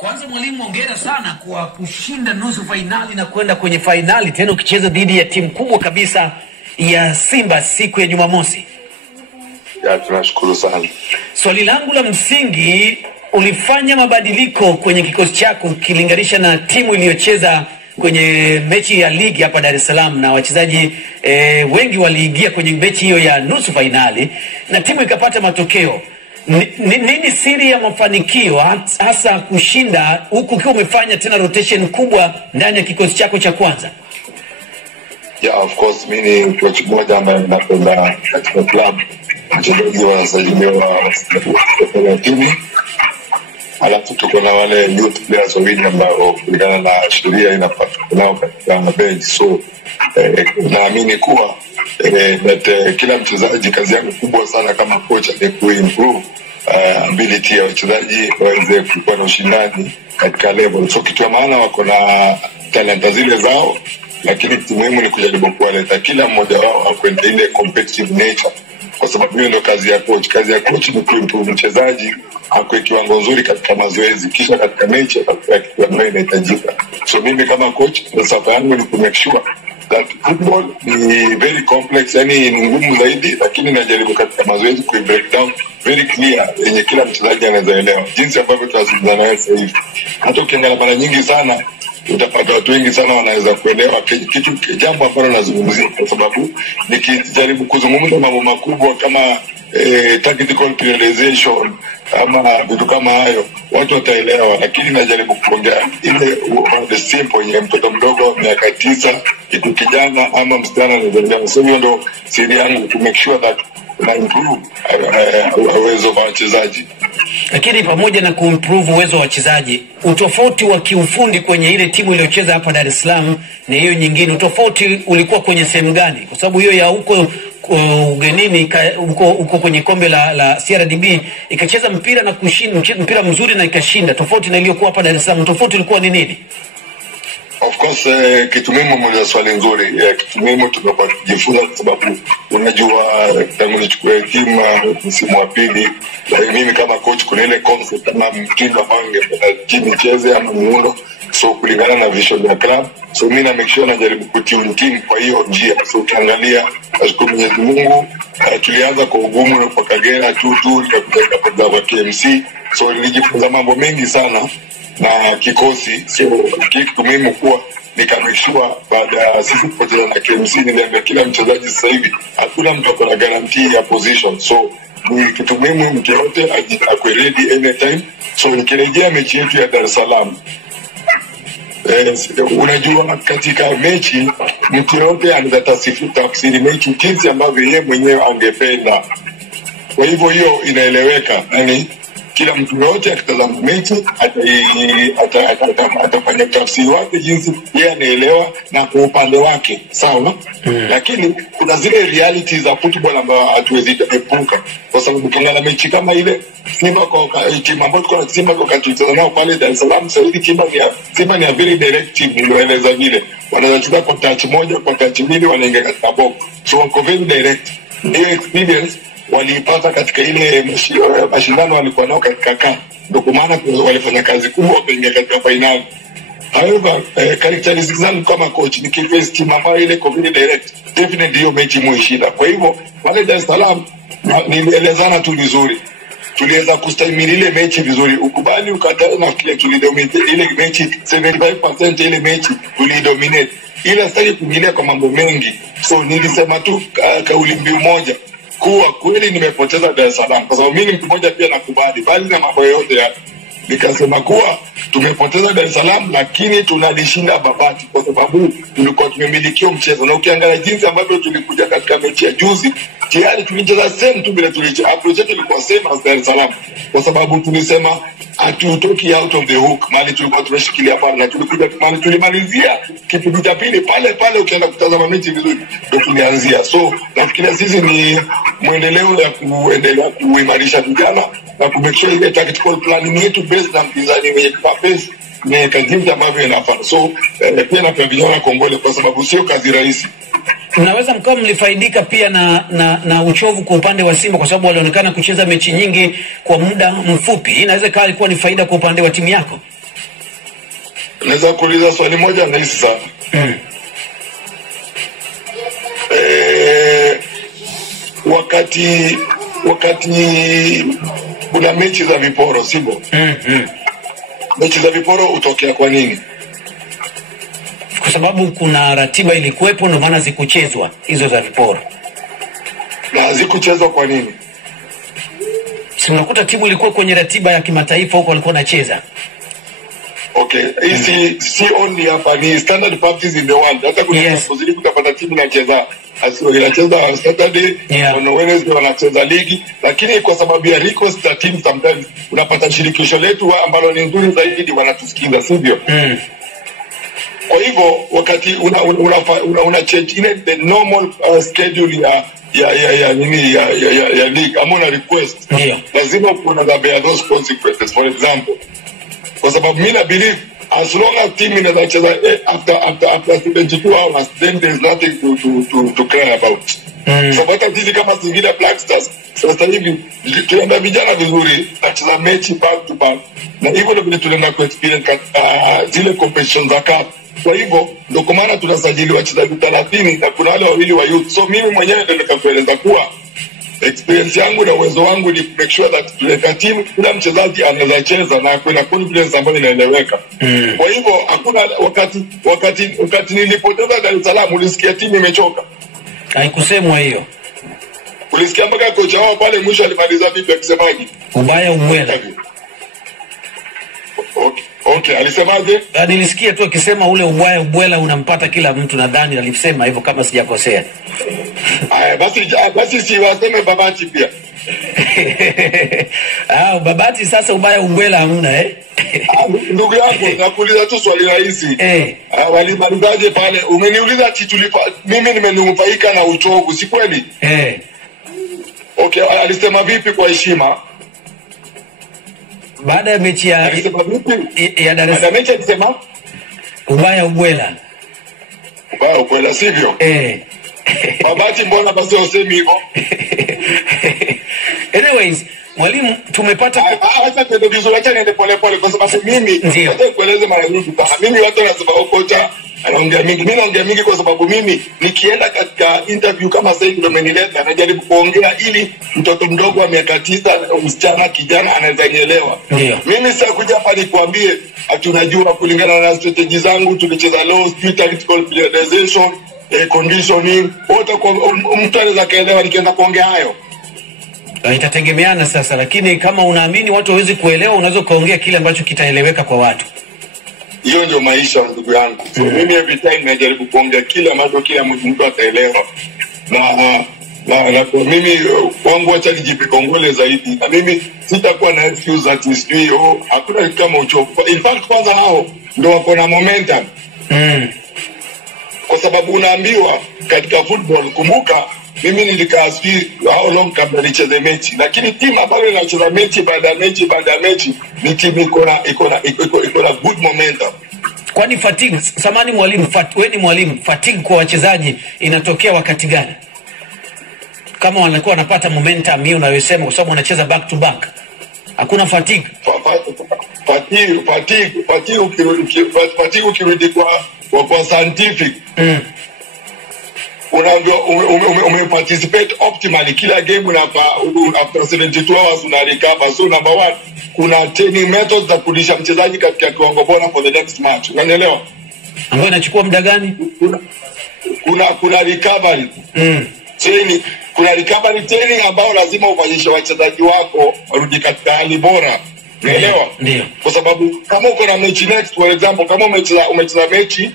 Kwanza mwalimu, hongera sana kwa kushinda nusu fainali na kwenda kwenye fainali tena ukicheza dhidi ya timu kubwa kabisa ya Simba siku ya Jumamosi. Ya, tunashukuru sana. Swali langu la msingi, ulifanya mabadiliko kwenye kikosi chako ukilinganisha na timu iliyocheza kwenye mechi ya ligi hapa Dar es Salaam, na wachezaji wengi waliingia kwenye mechi hiyo ya nusu fainali na timu ikapata matokeo. Nini siri ya mafanikio hasa kushinda huku ukiwa umefanya tena rotation kubwa ndani ya kikosi chako cha kwanza? Yeah, of course mimi ni coach mmoja ambaye napenda katika club. Wachezaji wanasajiliwa wa timu. Alafu tuko na wale youth players wawili ambao kulingana na sheria inapaswa nao katika bench. So naamini kuwa kila mchezaji, kazi yangu kubwa sana kama coach ni kuimprove ability ya wachezaji waweze kuwa na ushindani katika level. So kitu ya maana wako na talanta zile zao, lakini kitu muhimu ni kujaribu kuwaleta kila mmoja wao akwenda ile competitive nature, kwa sababu hiyo ndio kazi ya coach. Kazi ya coach ni kuimprove mchezaji akwe kiwango nzuri katika mazoezi, kisha katika mechi atakuwa kitu ambacho inahitajika. So mimi kama coach, sababu yangu ni kumake sure that football ni very complex, yani ni ngumu zaidi, lakini najaribu katika mazoezi ku break down very clear yenye kila mchezaji anaweza elewa, jinsi ambavyo tunazungumza naye sasa hivi. Hata ukiangalia mara nyingi sana utapata watu wengi sana wanaweza kuelewa kitu jambo ambalo nazungumzia, kwa sababu nikijaribu kuzungumza mambo makubwa kama tactical periodization ama vitu kama hayo watu wataelewa, lakini najaribu kuongea ile the simple yenye mtoto mdogo miaka 9 kitu kijana ama msichana anaelewa. So hiyo ndo siri yangu, to make sure that na improve uwezo wa wachezaji. Lakini pamoja na kuimprove uwezo wa wachezaji, utofauti wa kiufundi kwenye ile timu iliyocheza hapa Dar es Salaam na hiyo nyingine, utofauti ulikuwa kwenye sehemu gani? Kwa sababu hiyo ya huko ugenini huko kwenye kombe la CRDB ikacheza mpira na kushinda mpira mzuri na ikashinda, tofauti na iliyokuwa hapa Dar es Salaam, tofauti ilikuwa ni nini? Of course kitu muhimu mmoja, swali nzuri. Kitu muhimu tumekuwa tukijifunza, kwa sababu unajua tangu nichukue timu msimu wa pili, mimi kama coach kuna ile concept kama mtindo ambao ningependa timu icheze ama muundo, so kulingana na vision ya club. So mimi na make sure najaribu kutune team kwa hiyo njia. So ukiangalia kwa Mwenyezi Mungu tulianza kwa ugumu kwa Kagera tu tukapata kwa KMC, so nilijifunza mambo mengi sana na kikosi. So kitu muhimu kuwa nikameshua baada ya sisi kupoteza na KMC, niliambia kila mchezaji sasa hivi hakuna mtu akona guarantee ya position. So ni kitu muhimu mtu yote akwe ready anytime. So nikirejea mechi yetu ya Dar es Salaam, unajua katika mechi mtu yote anatafsiri mechi jinsi ambavyo yeye mwenyewe angependa. Kwa hivyo hiyo inaeleweka, yani kila mtu yote akitazama mechi atafanya tafsiri wake jinsi yeye anaelewa na kwa upande wake, sawa. Lakini kuna zile reality za football ambazo hatuwezi epuka, kwa sababu kuna mechi kama ile Simba kwa timu ambayo tuko na Simba kwa tulicheza nao pale Dar es Salaam. Sasa hivi Simba ni very directive, ndio vile wanaweza chukua kwa touch moja kwa touch mbili wanaingia katika box, so wako very direct. Hiyo experience waliipata katika ile mashindano walikuwa nao katika CAF, ndio kwa maana walifanya kazi kubwa kuingia katika finali. However, characteristics zangu kama coach ni kiface team ambayo ile very direct, definitely hiyo mechi muishinda. Kwa hivyo wale Dar es Salaam nilielezana tu vizuri, tuliweza kustahimili ile mechi vizuri, ukubali ukatae, na kile tulidominate ile mechi 75% ile mechi tulidominate, ila sasa kuingilia kwa mambo mengi. So nilisema tu kauli mbiu moja kuwa kweli nimepoteza Dar es Salaam, kwa sababu mimi mtu mmoja pia nakubali bali na mambo yote ya nikasema kuwa tumepoteza Dar es Salaam, lakini tunalishinda Babati kwa sababu tulikuwa tumemilikia mchezo. Na ukiangalia jinsi ambavyo tulikuja katika mechi ya juzi, tayari tulicheza same tu bila approach yetu ilikuwa same as Dar es Salaam, kwa sababu tulisema hatutoki out of the hook, mali tulikuwa tumeshikilia pale na tulikuja mali tulimalizia kipindi cha pili pale pale. Ukienda kutazama mechi vizuri ndio tulianzia. So nafikiria sisi ni muendeleo ya kuendelea kuimarisha vijana na kumake sure ile tactical planning yetu based na mpinzani mwenye capacity ni kazi ambavyo inafaa. So pia na vijana kongole, kwa sababu sio kazi rahisi. Mnaweza mkao mlifaidika pia na uchovu kwa upande wa Simba, kwa sababu walionekana kucheza mechi nyingi kwa muda mfupi. Inaweza ikawa ilikuwa ni faida kwa upande wa timu yako. Naweza kuuliza swali moja rahisi sana. Wakati kuna mechi za viporo, sivyo? Mechi za viporo hutokea kwa nini? Kwa sababu kuna ratiba ilikuwepo, ndio maana zikuchezwa hizo za viporo. Na zikuchezwa kwa nini? Si unakuta timu ilikuwa kwenye ratiba ya kimataifa huko walikuwa wanacheza. Okay, si only hapa, ni standard practice in the world. Hata kuna positive kutapata timu inacheza inacheza Saturday, on Wednesday wanacheza ligi, lakini kwa sababu ya request za team sometimes unapata shirikisho letu ambalo ni nzuri zaidi wanatusikiza, sivyo? Kwa hivyo wakati una change ile the normal schedule ya league ama una request, lazima kuna bear those consequences. For example, kwa sababu mimi na believe as long as team inacheza after 72 hours, then there's nothing to care about. So hata sisi kama Singida Black Stars sasa hivi tunaenda vijana vizuri, tunacheza mechi back to back, na hivyo ndio tunaenda ku experience zile competitions za cup. Kwa hivyo ndio kwa maana tunasajili wachezaji 30 na kuna wale wawili wa youth. So mimi mwenyewe ndio nikakueleza kuwa experience yangu na uwezo wangu ni make sure that tuleka team kila mchezaji anaweza cheza na kuna confidence ambayo inaeleweka. Kwa hivyo hakuna wakati nilipoteza Dar es Salaam ulisikia timu imechoka. Haikusemwa hiyo. Ulisikia mpaka kocha wao pale mwisho alimaliza vipi akisemaje? Ubaya umwela. Okay, alisemaje? Nilisikia tu akisema ule ubaya ubwela unampata kila mtu, nadhani alisema hivyo kama sijakosea. Basi si waseme Babati pia. Babati sasa ubaya ubwela hamna Ndugu yangu nakuuliza tu swali rahisi. Walimalizaje pale? Umeniuliza ati mimi nimenufaika na uchovu, si kweli? Okay, alisema vipi kwa heshima? Baada ya mechi ya Dar es Salaam alisema ubaya ubwela. Ubaya ubwela, sivyo? Babati mbona basi usemi hivyo? Anyways, mwalimu tumepata acha tendo vizuri, acha niende pole pole kwa sababu mimi nataka kueleza mara nyingi kama mimi watu wanasema kocha anaongea mingi. Mimi naongea mingi kwa sababu mimi nikienda katika interview kama sasa hivi umenileta, najaribu kuongea ili mtoto mdogo wa miaka 9, msichana kijana anaweza nielewa. Mimi sasa kuja hapa nikwambie tunajua kulingana na strategy zangu tulicheza low tactical periodization, conditioning, wote kwa mtu anaweza kaelewa nikianza kuongea hayo. Itategemeana sasa, lakini kama unaamini watu hawezi kuelewa, unaweza kuongea kile ambacho kitaeleweka kwa watu. Hiyo ndio maisha ndugu yangu. So mimi every time najaribu kuongea kile ambacho kila mtu ataelewa. Na kwa mimi wangu acha nijipe kongole zaidi. Na mimi sitakuwa na excuse that is due. Hakuna kitu kama uchovu. In fact kwanza hao ndio wako na momentum. Kwa sababu unaambiwa katika football, kumbuka mimi nilikaa how long kabla nicheze mechi, lakini timu ambayo inacheza mechi baada ya mechi ni timu iko na good momentum. Kwani fatigue, samani mwalimu, wewe ni mwalimu, fatigue kwa wachezaji inatokea wakati gani? Kama wanakuwa wanapata momentum hiyo unayosema kwa sababu wanacheza back to back. Hakuna fatigue. Fatigue ukirudi kwa scientific. Umeparticipate optimally kila game after 72 hours una recover. So number 1, kuna training methods za kurudisha mchezaji katika kiwango bora for the next match. Unanielewa? Ambayo inachukua muda gani? Kuna recovery training, kuna recovery training ambao lazima ufanyishe wachezaji wako warudi katika hali bora. Unaelewa? Ndio. Kwa sababu kama uko na mechi next, for example, kama umecheza mechi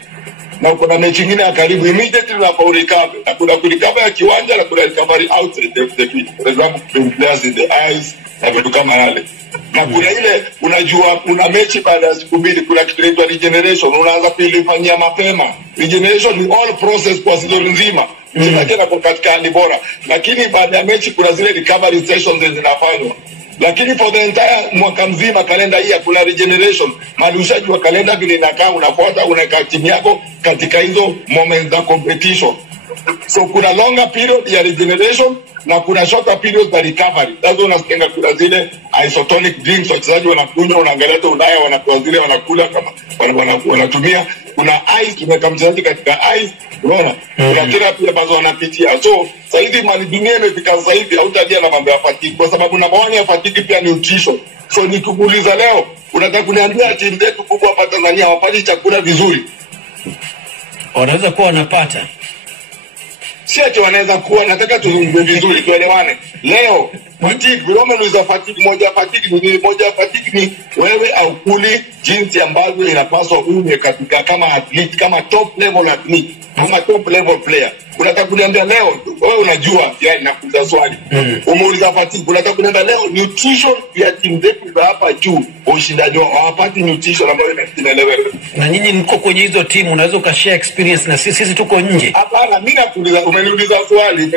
na uko na mechi nyingine ya karibu, immediately una recover. Na kuna recover ya kiwanja na kuna recovery outside the pitch. For example, players in the eyes na vitu kama yale. Na kuna ile unajua una mechi baada ya siku mbili, kuna kitu inaitwa regeneration, unaanza kuifanyia mapema. Regeneration ni all process kwa season nzima. Mchezaji anakuwa katika hali bora. Lakini baada ya mechi kuna zile recovery sessions zinafanywa. Lakini for the entire mwaka mzima kalenda hii kuna regeneration. Madushaji wa kalenda vile inakaa, unafuata unaweka timu yako katika hizo moments za competition. So kuna longer period ya regeneration na kuna shorter period ya recovery. That's why unasikia kuna zile isotonic drinks wachezaji wanakunywa, unaangalia tu Ulaya wanapewa zile wanakula kama wanatumia. Kuna ice, tumeka mchezaji katika ice, unaona? Kuna therapy ambazo wanapitia. So sasa hivi mali dunia imefika sasa hivi hautadia na mambo ya fatigue kwa sababu namba 1 ya fatigue pia ni nutrition. So nikuuliza leo, unataka kuniambia timu zetu kubwa hapa Tanzania hawapati chakula vizuri? Wanaweza kuwa wanapata. Si ati wanaweza kuwa, nataka tuzungumze vizuri tuelewane. Leo fatigue, unaona fatigue moja fatigue ni wewe au kuli jinsi ambavyo inapaswa uwe katika kama athlete, kama top level athlete, kama top level player. Unataka kuniambia leo wewe unajua ya nakuuliza swali. Umeuliza fatigue, unataka kuniambia leo nutrition ya timu zetu za hapa juu ushindani wao hawapati nutrition ambayo inaeleweka. Na nyinyi mko kwenye hizo timu, unaweza ukashare experience na sisi tuko nje. Hapana, mimi nakuuliza, umeniuliza swali.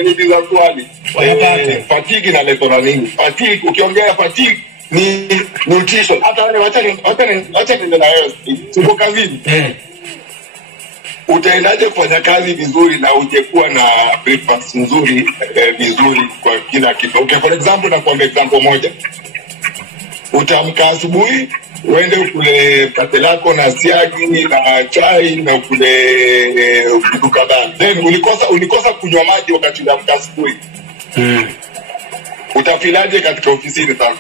Fatigue na leto na nini? Fatigue, ukiongea fatigue ni nutrition. Hata wale wacha nenda na wewe. Tuko kazini. Utaendaje kufanya kazi vizuri na ujekuwa na breakfast nzuri vizuri kwa kila kitu? Okay, for example na kwa example moja. Utaamka asubuhi, uende ukule kate lako na siagi na chai na ukule vitu kadhaa. Then ulikosa kunywa maji wakati unaamka asubuhi. Utafilaje katika ofisini sasa?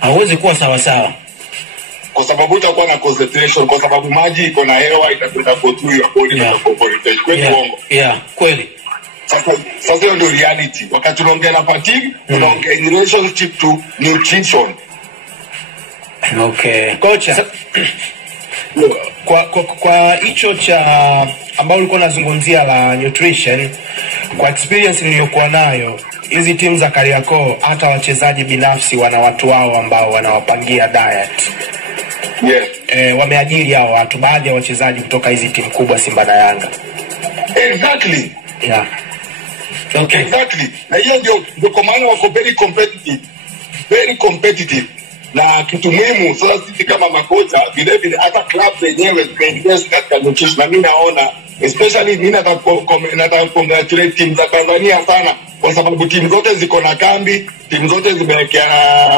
Hauwezi kuwa sawa sawa. Kwa sababu utakuwa na concentration, kwa sababu maji iko na hewa itakwenda kwa through your body na kuportate. Kweli bongo? Yeah, kweli. Sasa hiyo ndio reality. Wakati unaongea na fatigue, unaongea in relationship to nutrition. Okay. Kocha. Kwa hicho cha ambao ulikuwa unazungumzia la nutrition, kwa experience niliyokuwa nayo, hizi timu za Kariakoo hata wachezaji binafsi wana watu wao ambao wanawapangia diet. Yes. Wameajiri hao watu, baadhi ya wachezaji kutoka hizi timu kubwa Simba na Yanga. Exactly. Yeah. Okay. Exactly. Na hiyo ndio kwa maana wako very competitive. Very competitive. Na kitu muhimu sasa sisi kama makocha vile hata clubs zenyewe zimeinvest katika nutrition. Na mimi naona especially mimi nataka congratulate timu za Tanzania sana kwa sababu timu zote ziko na kambi, timu zote zimewekea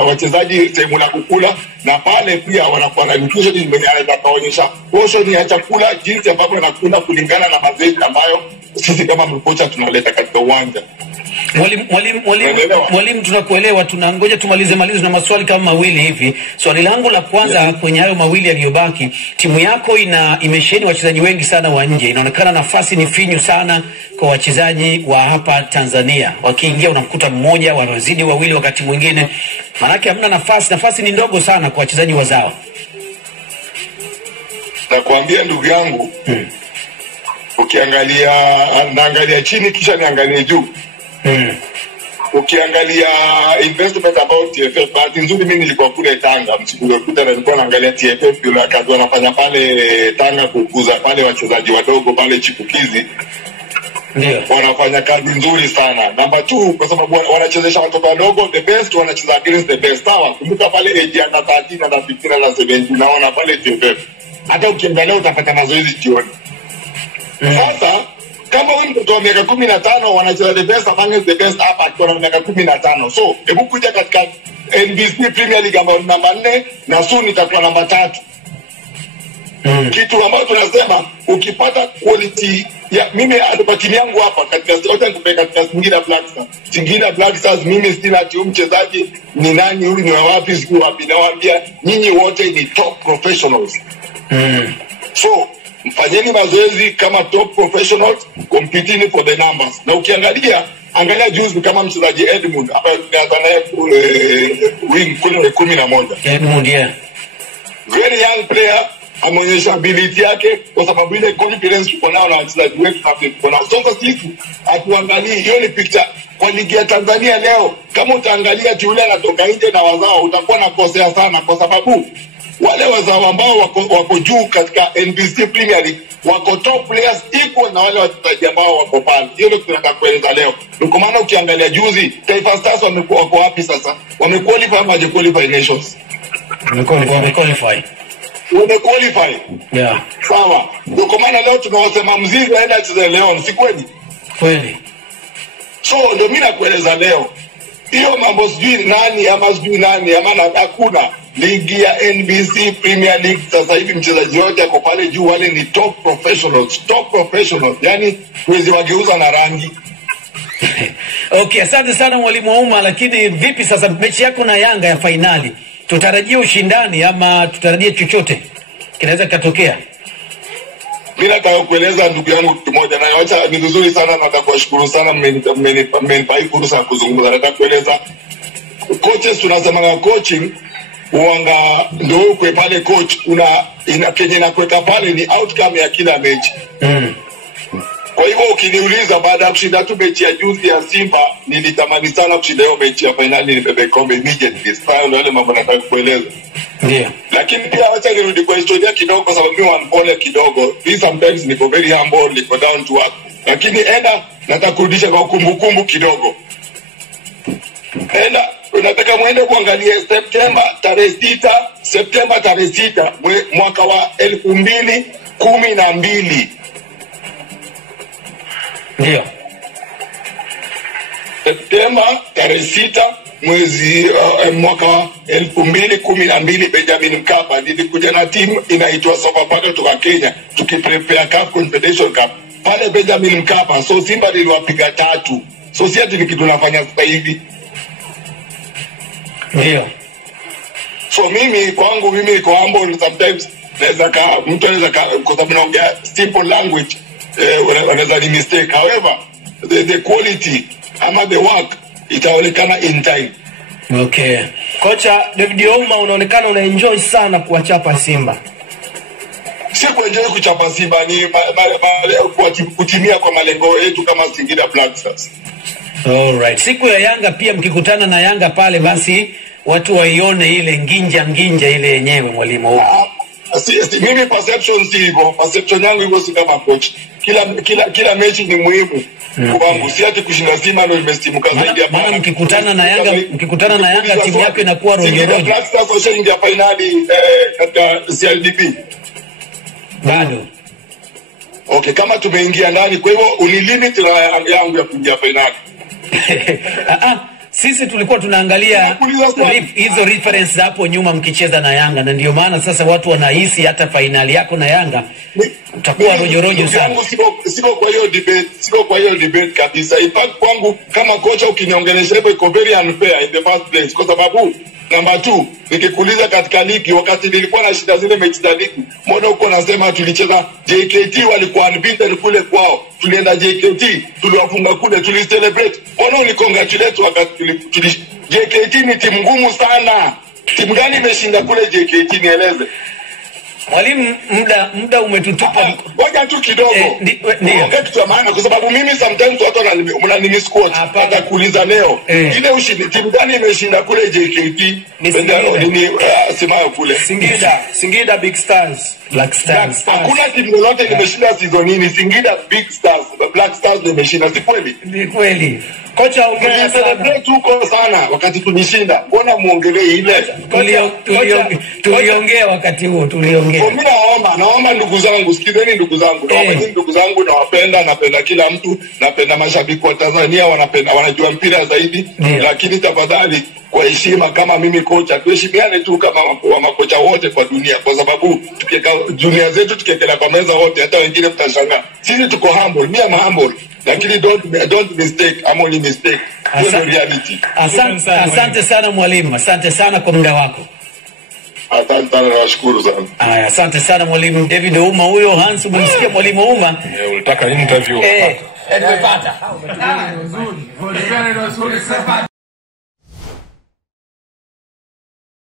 wachezaji sehemu la kukula na pale pia wanakuwa na nutrition imeweza kuonyesha portion ya chakula jinsi ambavyo inakula kulingana na mazoezi ambayo sisi kama makocha tunaleta katika uwanja. Mwalimu tunakuelewa, tunangoja tumalize na maswali kama mawili hivi. Swali langu la kwanza kwenye hayo mawili yaliyobaki, timu yako imesheni wachezaji wengi sana wa nje. Inaonekana nafasi ni finyu sana kwa wachezaji wa hapa Tanzania. Wakiingia unakuta mmoja, wanazidi wawili wakati mwingine. Manake hamna nafasi ni ndogo sana kwa wachezaji wazao. Na kuambia ndugu yangu, naangalia chini kisha niangalie juu. Ukiangalia investment about TFF, bahati nzuri mimi nilikuwa kule Tanga msiku uliopita na nilikuwa naangalia TFF yule kazi wanafanya pale Tanga kukuza pale wachezaji wadogo pale chipukizi. Ndio. Wanafanya kazi nzuri sana. Number 2 kwa sababu wanachezesha watoto wadogo the best, wanacheza against the best. Sawa, kumbuka pale age under 13 na 15 na 17 naona pale TFF. Hata ukiangalia utapata mazoezi jioni. Sasa kama wewe mtoto wa miaka 15 wanacheza the best among the best hapa akiwa na miaka 15. So, hebu kuja katika NBC Premier League ambayo namba 4 na soon itakuwa namba 3. Kitu ambacho tunasema ukipata quality ya mimi timu yangu hapa katika wote nikupeka katika Singida Black Stars mimi sina ati mchezaji ni nani huyu ni wapi siku wapi, nawaambia nyinyi wote ni top professionals. So mfanyeni mazoezi kama top professionals, competing for the numbers. Na angalia juzi kama mchezaji Edmund hapa tunaanza naye wing kule 11. Edmund, yeah. Very young player, ameonyesha ability yake kwa sababu ile confidence tuko nao na wachezaji wetu tuko nao. Sasa sisi atuangalie hiyo ni picture kwa ligi ya Tanzania leo. Kama utaangalia yule anatoka nje na wazao utakuwa na kosea sana kwa sababu wale wazao ambao wako juu katika NBC Premier League wako top players equal na wale wachezaji ambao wako pale. Hiyo ndio tunataka kueleza leo. Kwa maana ukiangalia juzi Taifa Stars wako wapi sasa? Wamequalify ama hawajaqualify Nations? Wamequalify. Yeah. Sawa. Kwa maana leo tunawasema Mzizi aende acheze Leon, si kweli? Kweli. So ndio mimi nakueleza leo, hiyo mambo sijui nani ama hakuna. Ligi ya NBC Premier League sasa hivi mchezaji wote ako pale juu, wale ni top professionals, yani huwezi wageuza na rangi. Okay, asante sana mwalimu Ouma. Lakini vipi sasa mechi yako na Yanga ya fainali, tutarajie ushindani ama tutarajie chochote kinaweza kutokea? Mimi nataka kueleza ndugu yangu kitu moja, na acha ni vizuri sana, nataka kuwashukuru sana mmenipa hii fursa ya kuzungumza. Nataka kueleza coaches, tunasema coaching uanga ndio uko pale, coach ina kenye na kuweka pale ni outcome ya kila mechi. Kwa hivyo ukiniuliza, baada ya kushinda tu mechi ya juzi ya Simba, nilitamani sana kushinda hiyo mechi ya finali nibebe kombe immediately. Sasa ndio ile mambo nataka kueleza. Ndio. Lakini pia acha nirudi kwa historia kidogo, kwa sababu mimi wanpole kidogo. Sometimes niko very humble, niko down to earth. Lakini nataka kurudisha kwa kumbukumbu kidogo. Unataka muende kuangalia Septemba tarehe 6 mwaka wa 2012. Ndio. Septemba tarehe 6 mwaka wa 2012, Benjamin Mkapa, nilikuja na timu inaitwa Sofapaka kutoka Kenya, tukiprepare CAF Confederation Cup pale Benjamin Mkapa. So Simba niliwapiga 3. So si ati ni kitu nafanya sasa hivi. Ndio. So mimi kwangu niko humble. Sometimes mtu anaweza kwa sababu naongea simple language, wanaweza ni mistake. However, the quality ama the work itaonekana in time. Okay. Kocha David Ouma, unaonekana unaenjoy sana kuwachapa Simba. Si kuenjoy kuchapa Simba, ni kutimia kwa malengo yetu kama Singida Black Stars. Alright. Siku ya Yanga pia mkikutana na Yanga pale, basi watu waione ile nginja ile yenyewe mwalimu Ouma. Mimi perception si hivyo. Perception yangu hivyo, si kama coach. Kila mechi ni muhimu. Kwangu si ati kushinda Simba ndio nimestimuka zaidi hapa. Maana mkikutana na Yanga timu yako inakuwa rojo. Black Stars washaingia finali katika CRDP. Bado. Okay, kama tumeingia ndani, kwa hivyo unilimit yangu ya kuingia finali. Sisi tulikuwa tunaangalia hizo reference hapo nyuma mkicheza na Yanga, na ndio maana sasa watu wanahisi hata finali yako na Yanga utakuwa rojo sana. Siko kwa hiyo debate kabisa. In fact kwangu kama kocha ukiniongelesha hivyo iko very unfair in the first place, kwa sababu number 2, nikikuuliza katika ligi, wakati nilikuwa na shida zile mechi za ligi, mbona uko nasema tulicheza JKT walikuwa unbeaten kule kwao, tulienda JKT tuliwafunga kule, tulicelebrate. Mbona unicongratulate wakati JKT ni timu ngumu sana. Timu gani imeshinda kule JKT, nieleze? Mwalimu, muda umetutupa. Ngoja tu kidogo. Ndio kitu cha maana, kwa sababu mimi sometimes watu wananimisquote. Hata kuuliza leo ile ushindi timu gani imeshinda kule JKT? Simayo kule Singida Big Stars, Black Stars. Hakuna timu lolote imeshinda season hii. Singida Big Stars, Black Stars imeshinda, si kweli? Ni kweli. Kocha ongea sana. Tuko sana wakati tulishinda. Mbona muongelee ile? Tuliongea wakati huo, tuliongea. Mimi naomba ndugu zangu, sikizeni ndugu zangu. Naomba ndugu zangu, napenda kila mtu, napenda mashabiki wa Tanzania, wanajua mpira zaidi. Lakini tafadhali kwa heshima, kama mimi kocha, tuheshimiane tu kama makocha wote kwa dunia, kwa sababu dunia zetu tukiekela kwa meza wote, hata wengine mtashangaa. Sisi tuko humble, mimi am humble, lakini don't mistake, I'm only mistake. Hiyo reality. Asante sana mwalimu, asante sana kwa muda wako. Asante sana, nawashukuru sana. Asante sana mwalimu David Ouma. Huyo Hans, umemsikia mwalimu Ouma? Ulitaka interview. Nimepata.